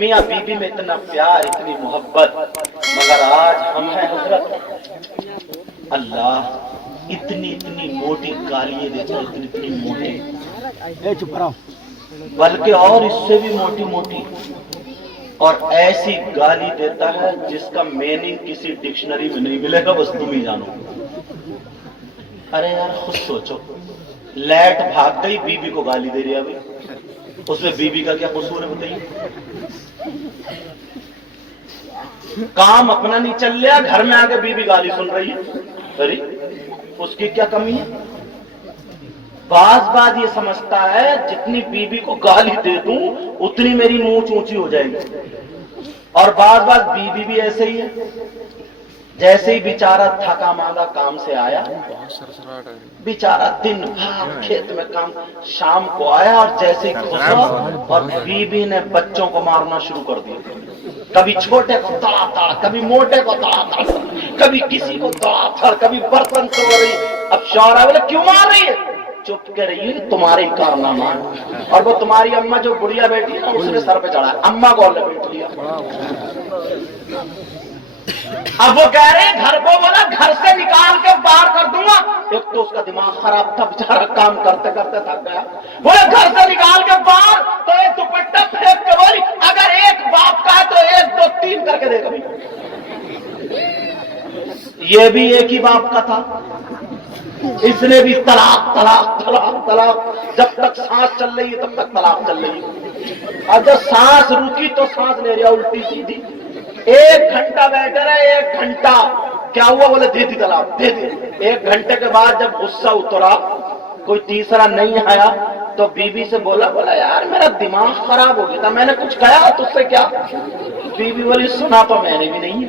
मियाँ बीबी में इतना प्यार, इतनी मोहब्बत, मगर आज हम हैं हजरत अल्लाह इतनी इतनी मोटी गालियां देता है, इतनी इतनी मोटी, चुप रहो। बल्कि और इससे भी मोटी मोटी, और ऐसी गाली देता है जिसका मीनिंग किसी डिक्शनरी में नहीं मिलेगा, बस तुम ही जानो। अरे यार खुद सोचो, लाइट भाग गई, बीबी को गाली दे रही है, अभी उसमें बीबी का क्या कसूर है बताइए? काम अपना नहीं चल रहा, घर में आके बीबी गाली सुन रही है, अरे उसकी क्या कमी है? बाज ये समझता है जितनी बीबी को गाली दे दूं उतनी मेरी मूंछ ऊंची हो जाएगी, और बाज बीबी भी ऐसे ही है, जैसे ही बेचारा थका मांदा काम से आया, बेचारा दिन भर खेत में काम, शाम को आया और जैसे ही घुसा और बीबी ने बच्चों को मारना शुरू कर दिया, कभी छोटे को तड़ा, कभी मोटे को तड़ा, कभी किसी को तड़ा, कभी बर्तन तोड़ रही। अब शौहर बोले क्यों मार रही है? चुप कर रही है, तुम्हारे ही कारनामा, और वो तुम्हारी अम्मा जो बुढ़िया बेटी है ना उसने सर पे चढ़ा, अम्मा को लपेट लिया। अब वो कह रहे घर को बोला घर से निकाल के बाहर कर दूंगा, एक तो उसका दिमाग खराब था, बेचारा काम करते करते थक गया, बोले घर से निकाल के बाहर, तो एक दुपट्टा फेंक के बोली अगर एक बाप का है तो 1 2 3 करके दे कभी। ये भी एक ही बाप का था, इसने भी तलाक तलाक तलाक तलाक, जब तक सांस चल रही है तब तक तलाक चल रही है, और जब सांस रुकी तो सांस ले रहा उल्टी सीधी। 1 घंटा बैठे रहे, 1 घंटा, क्या हुआ? बोले दे दी तलाक, दे दी। 1 घंटे के बाद जब गुस्सा उतरा, कोई तीसरा नहीं आया, तो बीबी से बोला यार मेरा दिमाग खराब हो गया था, मैंने कुछ कहा तुझसे क्या? बीबी बोली सुना तो मैंने भी नहीं।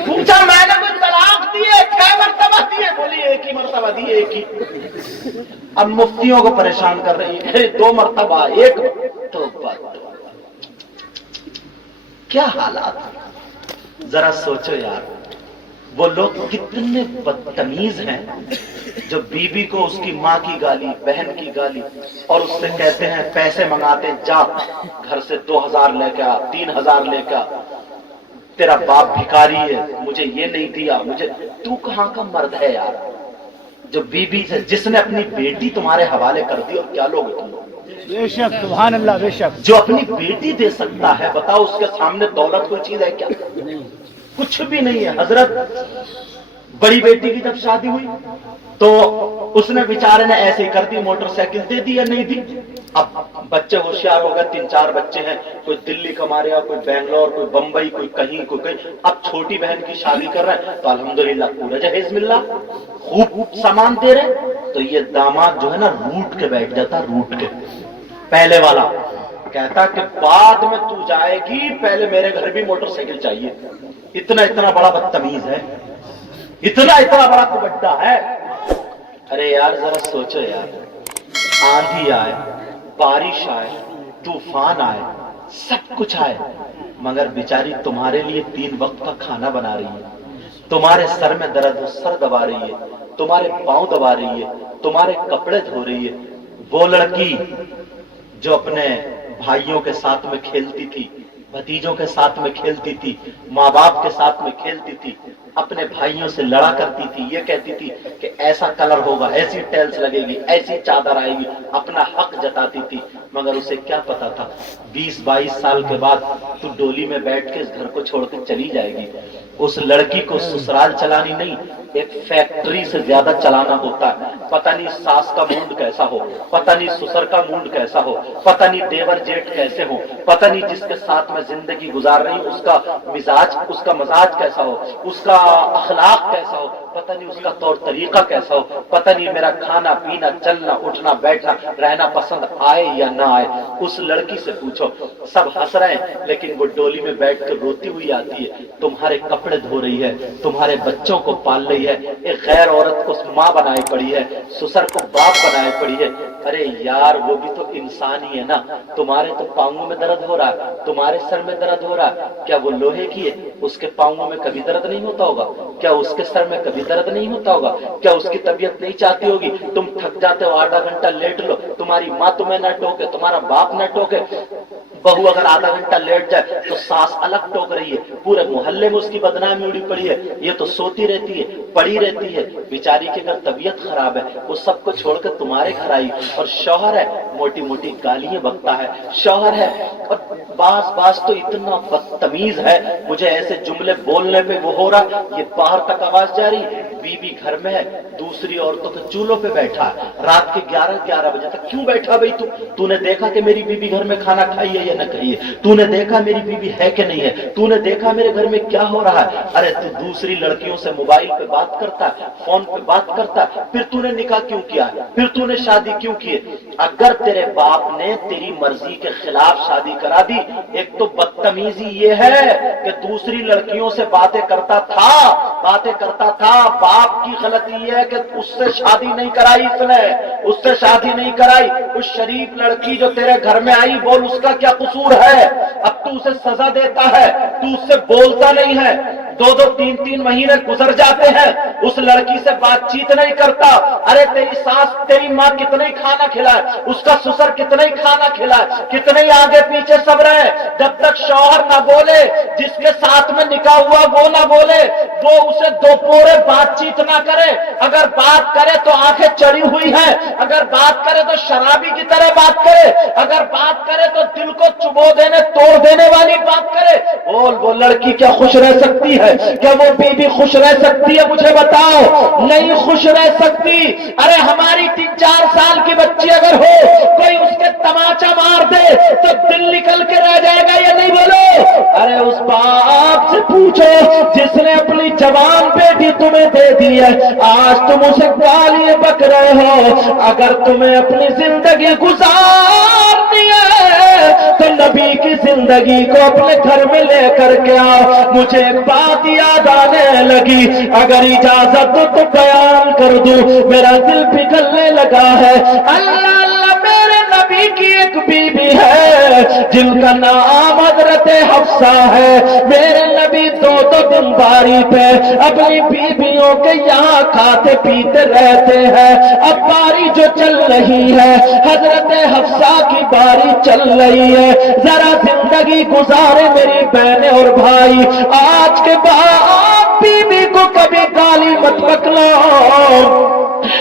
पूछा मैंने कोई तलाक दिए, 6 मरतबा दिए? बोली 1 ही मरतबा दिए, 1 ही। अब मुफ्तियों को परेशान कर रही है, 2 मरतबा, 1 तो क्या हालात। जरा सोचो यार, वो लोग कितने बदतमीज हैं जो बीबी को उसकी माँ की गाली, बहन की गाली, और उससे कहते हैं पैसे मंगाते हैं, जा घर से 2000 लेके आ, 3000 लेके आ, तेरा बाप भिखारी है, मुझे ये नहीं दिया, मुझे। तू कहां का मर्द है यार जो बीबी से, जिसने अपनी बेटी तुम्हारे हवाले कर दी, और क्या लोग तुम लोग? बेशक, सुभान अल्लाह, बेशक। जो अपनी बेटी दे सकता है, बताओ उसके सामने दौलत कोई चीज है क्या? कुछ भी नहीं है हजरत। बड़ी बेटी की जब शादी हुई तो उसने बेचारे ने ऐसे ही कर दी, मोटरसाइकिल दे दी या नहीं दी। अब बच्चे होशियार हो गए, 3-4 बच्चे हैं, कोई दिल्ली कमा रहा, कोई बैंगलोर, कोई बंबई, कोई कहीं कोई कहीं। अब छोटी बहन की शादी कर रहे हैं तो अल्हम्दुलिल्लाह पूरा जहेज मिल रहा, खूब सामान दे रहे। तो ये दामाद जो है ना रूठ के बैठ जाता, रूठ के। पहले वाला कहता कि बाद में तू जाएगी, पहले मेरे घर भी मोटरसाइकिल चाहिए। इतना इतना बड़ा बदतमीज है, इतना इतना बड़ा कुबड्डा है। अरे यार जरा सोचो यार, आंधी आए, बारिश आए, तूफान आए, सब कुछ आए, मगर बेचारी तुम्हारे लिए 3 वक्त का खाना बना रही है, तुम्हारे सर में दर्द हो सर दबा रही है, तुम्हारे पांव दबा रही है, तुम्हारे कपड़े धो रही है। वो लड़की जो अपने भाइयों के साथ में खेलती थी, भतीजों के साथ में खेलती थी, माँ बाप के साथ में खेलती थी, अपने भाइयों से लड़ा करती थी, ये कहती थी कि ऐसा कलर होगा, ऐसी टाइल्स लगेगी, ऐसी चादर आएगी, अपना हक जताती थी। मगर उसे क्या पता था 20-22 साल के बाद तू डोली में बैठ के इस घर को छोड़कर चली जाएगी। उस लड़की को ससुराल चलानी नहीं, एक फैक्ट्री से ज्यादा चलाना होता है। पता नहीं सास का मूड कैसा हो, पता नहीं ससुर का मूड कैसा हो, पता नहीं देवर जेठ कैसे हो, पता नहीं जिसके साथ में जिंदगी गुजार रही उसका मिजाज, उसका मजाज कैसा हो, उसका अखलाक कैसा हो, पता नहीं उसका तौर तरीका कैसा हो, पता नहीं मेरा खाना पीना चलना उठना बैठना रहना पसंद आए या ना आए। उस लड़की से पूछो, सब हंस रहे हैं लेकिन वो डोली में बैठ कर रोती हुई आती है, तुम्हारे कपड़े धो रही है, तुम्हारे बच्चों को पाल रही है, एक गैर औरत को माँ बनाई पड़ी है, ससुर को बाप बनाई पड़ी है। अरे यार वो भी तो इंसान ही है ना। तुम्हारे तो पांवों में दर्द हो रहा है, तुम्हारे सर में दर्द हो रहा है, क्या वो लोहे की है? उसके पांवों में कभी दर्द नहीं होता होगा? क्या उसके सर में कभी दर्द नहीं होता होगा? क्या उसकी तबीयत नहीं चाहती होगी तुम थक जाते हो, आधा घंटा लेट लो, तुम्हारी माँ तुम्हें न टोके, तुम्हारा बाप न टोके? बहू अगर आधा घंटा लेट जाए तो सास अलग टोक रही है, पूरे मोहल्ले में उसकी बदनामी उड़ी पड़ी है, ये तो सोती रहती है, पड़ी रहती है। बेचारी की अगर तबीयत खराब है, वो सबको छोड़कर तुम्हारे घर आई, और शौहर है मोटी मोटी गालियां बकता है, शौहर है और बास बास तो इतना बदतमीज है, मुझे ऐसे जुमले बोलने पे वो हो रहा, ये बाहर तक आवाज जा रही, बीबी घर में है, दूसरी औरतों के चूल्हों पे बैठा है, रात के 11 बजे तक क्यों बैठा भाई तूने देखा कि मेरी बीबी घर में खाना खाई है या न खाई है, तूने देखा मेरी बीबी है कि नहीं है, तूने देखा मेरे घर में क्या हो रहा है। अरे तू दूसरी लड़कियों से मोबाइल पे बात करता है, फोन पे बात करता है, फिर तूने निकाह क्यों किया, फिर तूने शादी क्यों की? अगर तेरे बाप ने तेरी मर्जी के खिलाफ शादी करा दी, एक तो बदतमीजी ये है कि दूसरी लड़कियों से बातें करता था, बाप की गलती ये है कि उससे शादी नहीं कराई, इसने उससे शादी नहीं कराई, उस शरीफ लड़की जो तेरे घर में आई, बोल उसका क्या कसूर है? अब तू उसे सजा देता है, तू उससे बोलता नहीं है, 2-2 3-3 महीने गुजर जाते हैं, उस लड़की से बातचीत नहीं करता। अरे तेरी सास तेरी माँ कितने खाना खिलाए, उसका ससुर कितने खाना खिलाए, कितने आगे पीछे सब रहे, जब तक शौहर ना बोले, जिसके साथ में निकाह हुआ वो ना बोले, वो उसे दोपहर बातचीत ना करे, अगर बात करे तो आंखें चढ़ी हुई है, अगर बात करे तो शराबी की तरह बात करे, अगर बात करे तो दिल को चुबो देने तोड़ देने वाली बात करे। बोल वो लड़की क्या खुश रह सकती है? क्या वो बीबी खुश रह सकती है? मुझे बताओ, नहीं खुश रह सकती। अरे हमारी 3-4 साल की बच्ची अगर हो, कोई उसके तमाचा मार दे तो दिल निकल के रह जाएगा या नहीं? बोलो। अरे उस बाप से पूछो जिसने अपनी जवान बेटी तुम्हें दे दी है, आज तुम उसे गालियां बक रहे हो। अगर तुम्हें अपनी जिंदगी गुजारनी है तो नबी की जिंदगी को अपने घर में लेकर के आओ। मुझे एक बात याद आने लगी, अगर इजाजत हो तो बयान कर दूं, मेरा दिल पिघलने लगा है। अल्लाह अल्लाह, मेरे नबी की एक बीबी है जिनका नाम हजरत हफ्सा है। मेरे नबी 2-2 दिन बारी पे अपनी बीबियों के यहाँ खाते पीते रहते हैं। अब बारी जो चल रही है, हजरत हफ्सा की बारी चल रही है। जरा जिंदगी गुजारे मेरी बहनें और भाई, आज के बाद बीबी को कभी गाली मत बकना।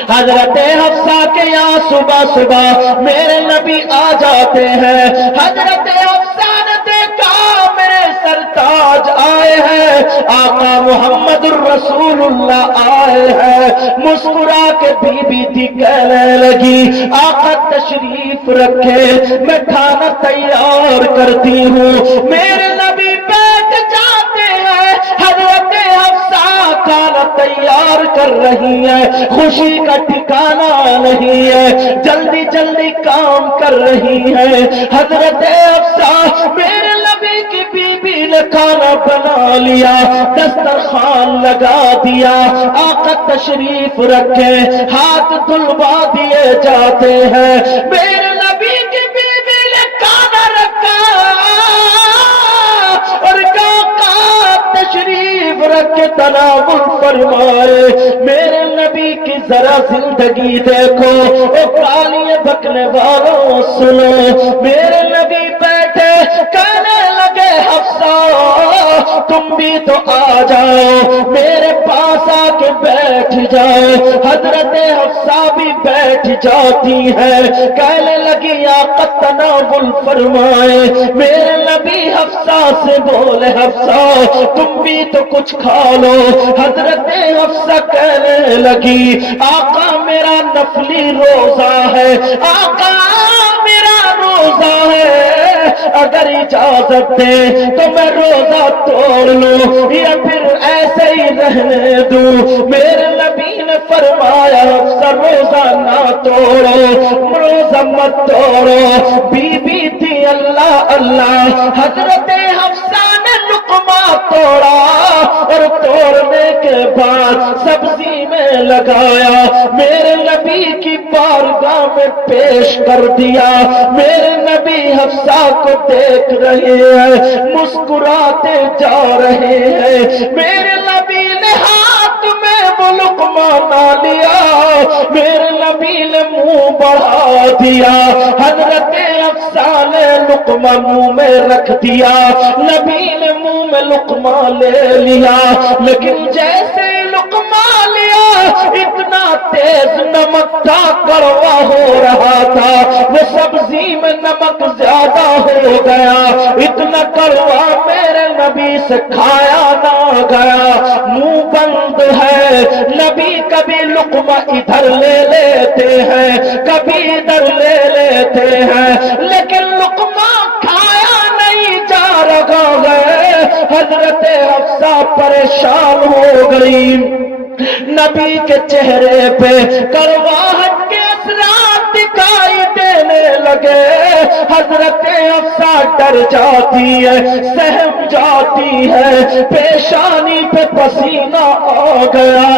हजरत हफ्सा के यहाँ सुबह सुबह मेरे नबी आ जाते हैं। हजरत हफ्सा ने देखा मेरे सरताज आए हैं, आका मुहम्मदुर रसूलुल्लाह आए हैं। मुस्कुरा के बीबी थी कहने लगी, आका तशरीफ रखे, मैं खाना तैयार करती हूँ। मेरे नबी बैठ जाते हैं, हजरत हफ्सा खाना तैयार कर रही है, खुशी का ठिकाना नहीं है, जल्दी जल्दी काम कर रही है। हजरत हफ्सा मेरे नबी की बीबी ने खाना बना लिया, दस्तरखान लगा दिया, आका तशरीफ रखे, हाथ धुलवा दिए जाते हैं। मेरे नबी की बीबी ने खाना रखा और तशरीफ रख के तनावुल फरमाए। मेरे नबी की जरा जिंदगी देखो, ओ गालियां बकने वालों सुनो। मेरे नबी बैठे कहने लगे, हफ्सा तुम भी तो आ जाओ, मेरे पास आके बैठ जाओ। हजरत हफ्सा भी बैठ जाती है, कहने लगी आका तनावुल फरमाए। मेरे नबी हफ्सा से बोले, हफ्सा तुम भी तो कुछ खा लो। हजरत हफ्सा कहने लगी, आका मेरा नफली रोजा है, आका मेरा रोजा है, अगर इजाजत दे तो मैं रोजा तोड़ लूं या फिर ऐसे ही रहने दूं। मेरे नबी ने फरमाया, हफ्सा रोजा ना तोड़ो, रोजा मत तोड़ो। बीबी थी अल्लाह अल्लाह, हजरत हफ्सा ने लुकमा तोड़ा और तोड़ने के बाद सब्जी में लगाया, मेरे नबी की बारगाह में पेश कर दिया। मेरे नबी हफ्सा को देख रहे हैं, मुस्कुराते जा रहे हैं। मेरे नबी ने हाथ में وہ لقمہ نہ لیا، میرے نبی نے منہ بڑھا دیا، حضرت حفصہ نے لقمہ منہ میں رکھ دیا، نبی نے منہ میں لقمہ لے لیا، لیکن جیسے لقمہ لیا اتنا تیز نمک کا کڑوا ہو رہا تھا، وہ سبزی میں نمک زیادہ ہو گیا، اتنا کڑوا میرے نبی سے کھایا نہ گیا، منہ بند ہے۔ نبی کبھی لقمہ ادھر لے لیتے ہیں کبھی ادھر لے لیتے ہیں، لیکن لقمہ کھایا نہیں جا رہا ہے۔ حضرت حفصہ پریشان ہو گئی، نبی کے چہرے پہ کرواہٹ کے اثرات دکھائی دینے لگے، حضرت حفصہ ڈر جاتی ہے، سہم جاتی ہے، پیشانی پہ پسینہ آ گیا۔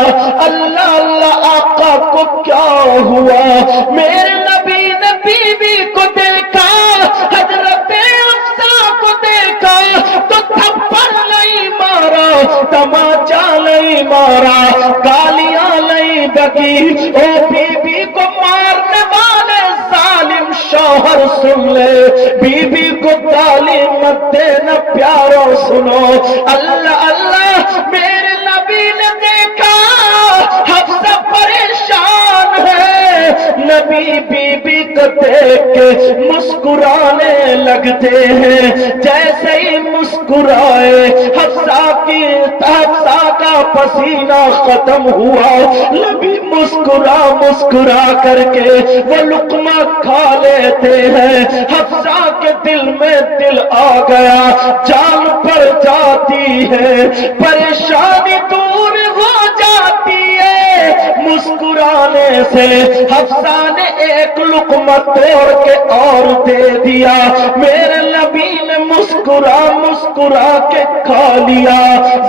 اللہ اللہ آقا کو کیا ہوا؟ میرے نبی نے بیوی کو دیکھا، حضرت حفصہ کو دیکھا تو تھپڑ نہیں مارا، تماچا نہیں مارا، گالیاں نہیں بکی۔ او بیوی کو مارنے والے ظالم شوہر سن لے، بیوی کو گالی مت دینا پیارو سنو۔ اللہ اللہ، میرے نبی نے دیکھا حفصہ پریشان ہے، نبی بیوی کو دیکھ کے مسکرانے لگتے ہیں، جیسے ہی مسکرائے حفصہ کا پسینہ ختم ہوا، نبی مسکرا کر کے وہ لقمہ کھا لیتے ہیں، حفصہ کے دل میں دل آ گیا، جان پڑ جاتی ہے، پریشانی دور ہو جاتی ہے، مسکرانے سے حفصہ نے ایک لقمہ توڑ کے اور دے دیا، میرے نبی نے مسکرا کے کھا لیا۔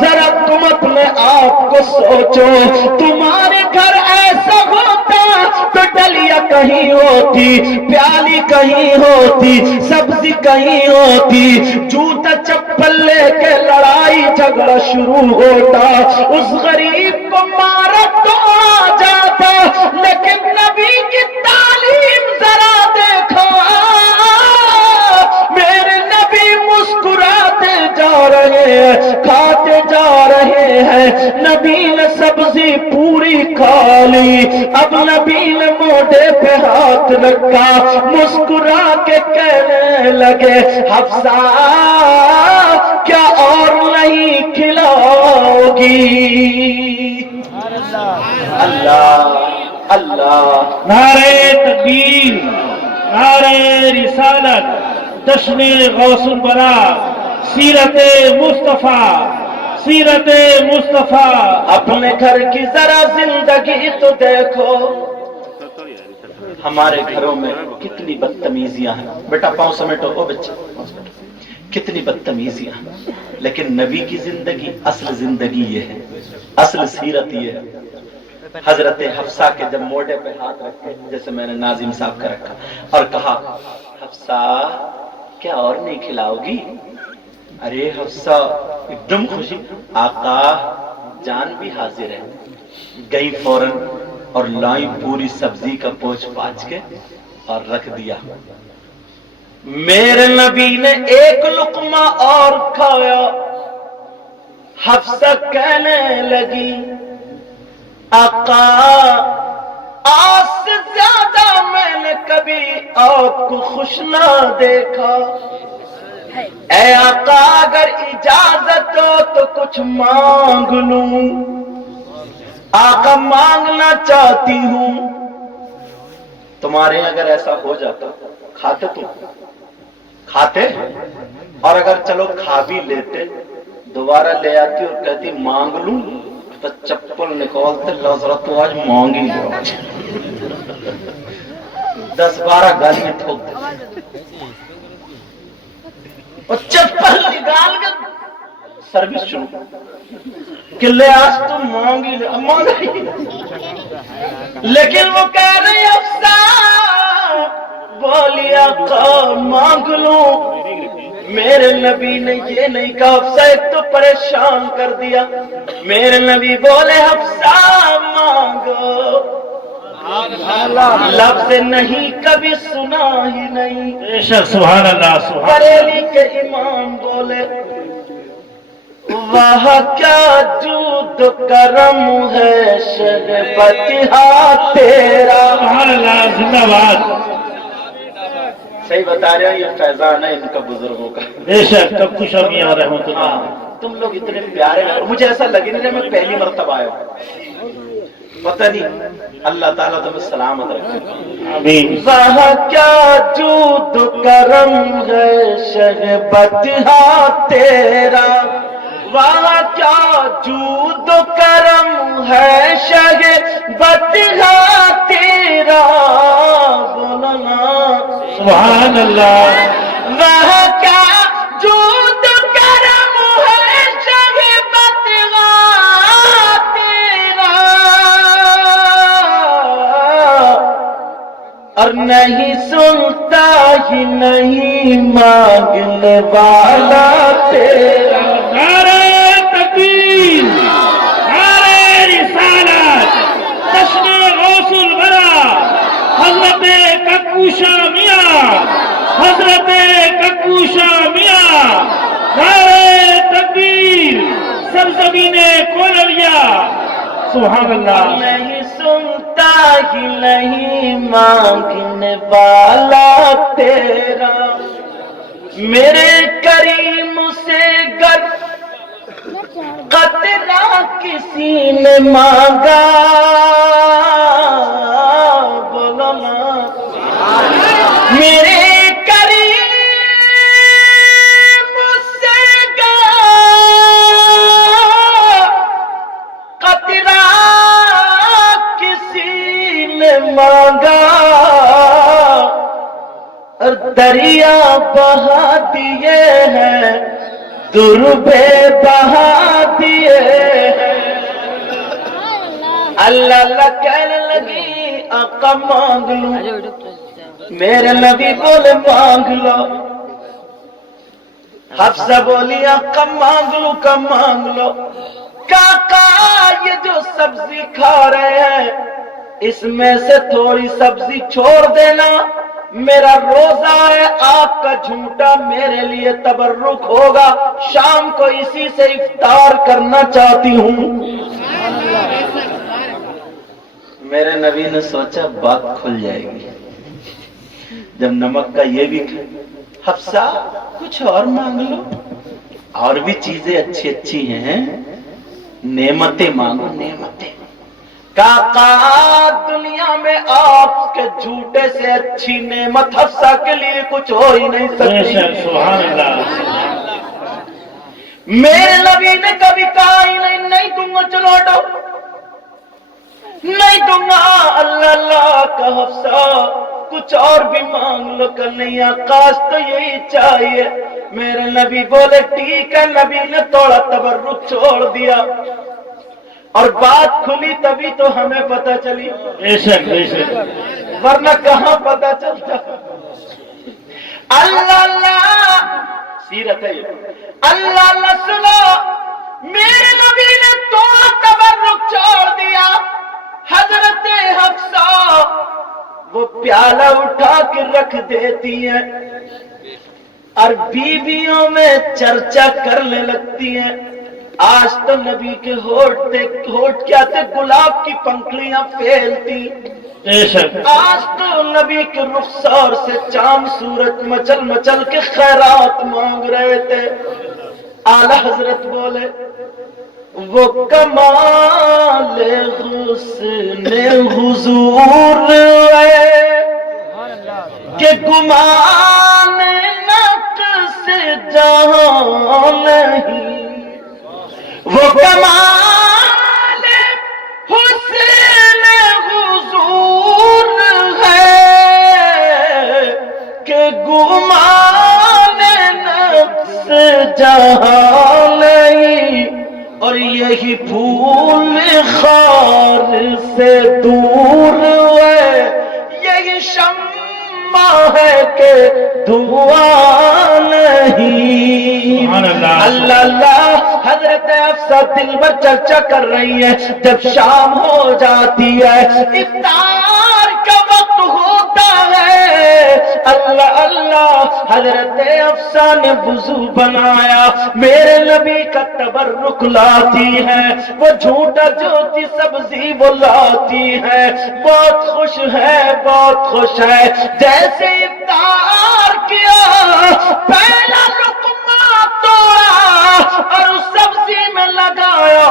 ذرا تم اپنے آپ کو سوچو، تمہارے گھر ایسا ہوتا تو ڈلیا کہیں ہوتی، پیالی کہیں ہوتی، سبزی کہیں ہوتی، جوتا چپل لے کے لڑائی جھگڑا شروع ہوتا، اس غریب کو مارا تو آ جاتا، لیکن نبی کی تعلیم ذرا دیکھو، میرے نبی مسکراتے جا رہے ہیں، کھاتے جا رہے ہیں، نبی نے سبزی پوری کھا لی، اب نبی نے موڈے پہ ہاتھ رکھا، مسکرا کے کہنے لگے حفصہ کیا اور نہیں کھلاؤ گی؟ اللہ اللہ، نعرہ تکبیر، نعرہ رسالت، جشن غوث البرا، سیرت مصطفیٰ، سیرت مصطفیٰ۔ اپنے گھر کی ذرا زندگی تو دیکھو، ہمارے گھروں میں کتنی بدتمیزیاں ہیں، بیٹا پاؤں سمیٹو، او بچے کتنی بدتمیزیاں ہیں، لیکن نبی کی زندگی، اصل زندگی یہ ہے، اصل سیرت یہ ہے۔ حضرت حفصہ کے جب موڈے پہ ہاتھ رکھے، جیسے میں نے ناظم صاحب کا رکھا، اور کہا حفصہ کیا اور نہیں کھلاؤ گی؟ ارے حفصہ ایک دم خوشی، آقا جان بھی حاضر ہے، گئی فوراً اور لائی پوری سبزی کا پوچھ پاچھ کے اور رکھ دیا۔ میرے نبی نے ایک لقمہ اور کھایا، حفصہ کہنے لگی آقا آج سے زیادہ میں نے کبھی آپ کو خوش نہ دیکھا، اے آقا اگر اجازت ہو تو کچھ مانگ لوں؟ آقا مانگنا چاہتی ہوں۔ تمہارے اگر ایسا ہو جاتا کھاتے تم؟ کھاتے؟ اور اگر چلو کھا بھی لیتے، دوبارہ لے آتی اور کہتی مانگ لوں، تو چپل نکالتے، لذرا تو آج مانگ ہی لو، 10-12 گالیاں ٹھوک دیتے، اور چپل نکال کے سروس شروع کہ لے آج تو مانگ ہی لے، مانگ ہی لے۔ لیکن وہ کہہ رہے حفصہ بولی آقا مانگ لوں، میرے نبی نے یہ نہیں کہا حفصہ ایک تو پریشان کر دیا. میرے نبی بولے حفصہ مانگو. لفظ نہیں کبھی سنا ہی نہیں. بے شک سبحان اللہ سبحان بریلی کے امام بولے واہ کیا جود کرم ہے شہبتہا تیرا. اللہ زندہ باد. صحیح بتا رہے ہیں یہ فیضان ہے ان کا بزرگوں کا. بے شک تب خوش میاں رحمت اللہ. ہاں تم لوگ اتنے پیارے لگ رہے. مجھے ایسا لگ نہیں رہا میں پہلی مرتبہ آیا ہوں. پتہ نہیں اللہ تعالیٰ تمہیں سلامت رکھے. آمین. واہ کیا جود کرم ہے شہبتہا تیرا. واہ کیا جود کرم ہے شہبتہا تیرا. بولنا سبحان اللہ. واہ کیا جود کرم ہے شہبتہا تیرا. اور نہیں سنتا ہی نہیں مانگنے والا تیرا. نعرہ تکبیر، نعرہ رسالت، جشن غوث الورا حضرت ککو شاہ میاں، حضرت ککو شاہ میاں. نعرہ تکبیر، سرزمین کولریا. سبحان اللہ. نہیں سنتا ہی نہیں مانگنے والا تیرا. میرے کریم سے گر قطرہ کسی نے مانگا. بولو نا میرے کریم سے گر قطرہ کسی نے مانگا. اور دریا بہا دیے ہیں دربے بہا دیے ہیں. اللہ اللہ کہنے لگی آقا مانگ لوں. میرے نبی بولے مانگ لو. حفصہ بولی آقا مانگ لوں کا مانگ لو. کاکا یہ جو سبزی کھا رہے ہیں اس میں سے تھوڑی سبزی چھوڑ دینا. میرا روزہ ہے آپ کا جھوٹا میرے لیے تبرک ہوگا. شام کو اسی سے افطار کرنا چاہتی ہوں. میرے نبی نے سوچا بات کھل جائے گی جب نمک کا یہ بھی حفصہ کچھ اور مانگ لو. اور بھی چیزیں اچھی اچھی ہیں. نعمتیں مانگو نعمتیں. کاقا دنیا میں آپ کے جھوٹے سے اچھی نعمت حفصہ کے لیے کچھ ہو ہی نہیں بے سکتی. شک سبحان اللہ. میرے نبی نے کبھی کہا ہی نہیں نہیں دوں گا. چلو ہٹو نہیں دوں گا. اللہ اللہ کا حفصہ کچھ اور بھی مانگ لو. کل نہیں آقاش تو یہی چاہیے. میرے نبی بولے ٹھیک ہے. نبی نے تھوڑا تبرک چھوڑ دیا اور بات کھلی تبھی تو ہمیں پتہ چلی. بے شک بے شک. ورنہ کہاں پتہ چلتا. اللہ اللہ سیرت ہے یہ. اللہ اللہ سنو میرے نبی نے تو تبرک چھوڑ دیا. حضرت حفصہ وہ پیالہ اٹھا کے رکھ دیتی ہیں اور بیویوں میں چرچا کرنے لگتی ہیں. آج تو نبی کے ہوٹ کیا تھے گلاب کی پنکھڑیاں پھیلتی. بے شک. آج تو نبی کے رخسار سے چاند سورج مچل مچل کے خیرات مانگ رہے تھے. اعلی حضرت بولے وہ کمال حسن حضور ہے کہ گمان نقص جہاں نہیں. وہ کمال حسن حضور ہے کہ گمان نقص جہاں نہیں. اور یہی پھول خار سے دور ہے. یہی شمع ہے کہ دعا حضرت حفصہ دل بھر چرچا کر رہی ہے. جب شام ہو جاتی ہے, افطار کا وقت ہوتا ہے, اللہ اللہ, حضرت حفصہ نے وضو بنایا, میرے نبی کا تبرک لاتی ہے, وہ جھوٹا جوتی سبزی وہ لاتی ہے, بہت خوش ہے, بہت خوش ہے. جیسے افطار کیا, پہلا لقمہ توڑا اور اس سبزی میں لگایا,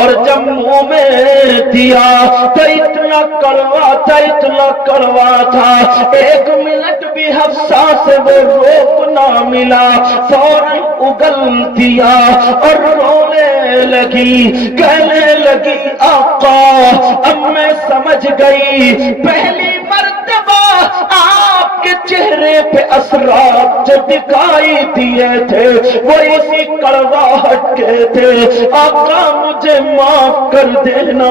اور جب منہ میں دیا تو اتنا کڑوا تھا, اتنا کڑوا تھا, 1 منٹ بھی حفصہ سے وہ روک نہ ملا, فوراً اگل دیا اور رونے لگی, کہنے لگی آقا اب میں سمجھ گئی, پہلی مرتبہ آپ کے چہرے پہ اثرات جو دکھائی دیے تھے وہ اسی کڑواہٹ کے تھے. آقا مجھے معاف کر دینا,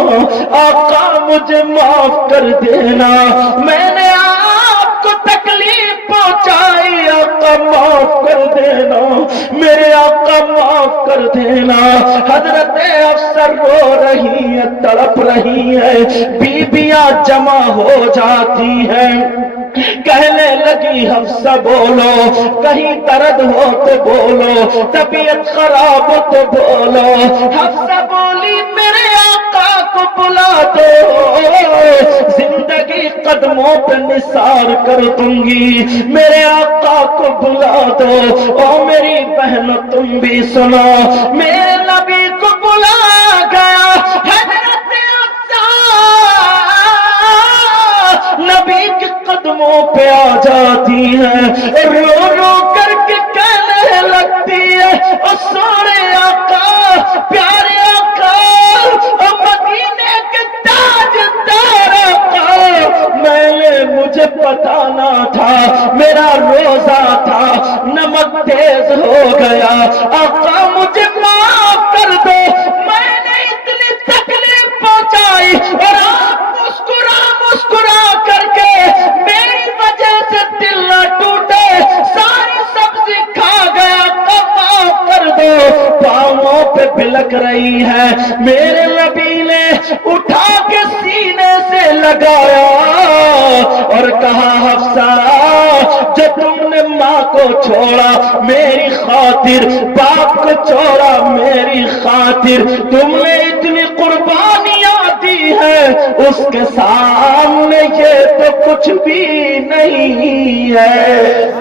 آقا مجھے معاف کر دینا, میں نے آپ کو تکلیف پہنچائی, آقا معاف کر دینا, میرے آقا معاف کر دینا. حضرت حفصہ رو رہی ہے, تڑپ رہی ہے, بیویاں جمع ہو جاتی ہیں, کہنے لگی حفصہ بولو, کہیں درد ہو تو بولو, طبیعت خراب ہو تو بولو. حفصہ بولی میرے آقا کو بلا دو, زندگی قدموں پہ نثار کر دوں گی, میرے آقا کو بلا دو. او میری بہن تم بھی سنو, میرے نبی کو بلا گیا. حضرت حفصہ نبی کے قدموں پہ آ جاتی ہے, رو رو کر کے کہنے لگتی ہے, او سونے آقا, پیارے آقا, مدینے کے تاجدار آقا, مجھے پتا نہ تھا, میرا روزہ تھا, نمک تیز ہو گیا, آقا مجھے معاف کر دو, میں نے اتنی تکلیف پہنچائی اور آپ مسکرا مسکرا کر کے میری وجہ سے دل نہ ٹوٹے, ساری سبزی کھا گیا, معاف کر دو. پاؤں پہ بلک رہی ہے, میرے نبی نے اٹھا کے سینے سے لگایا اور کہا حفصہ جو تم نے ماں کو چھوڑا میری خاطر, باپ کو چھوڑا میری خاطر, تم نے اتنی قربانیاں دی ہے, اس کے سامنے یہ تو کچھ بھی نہیں ہے.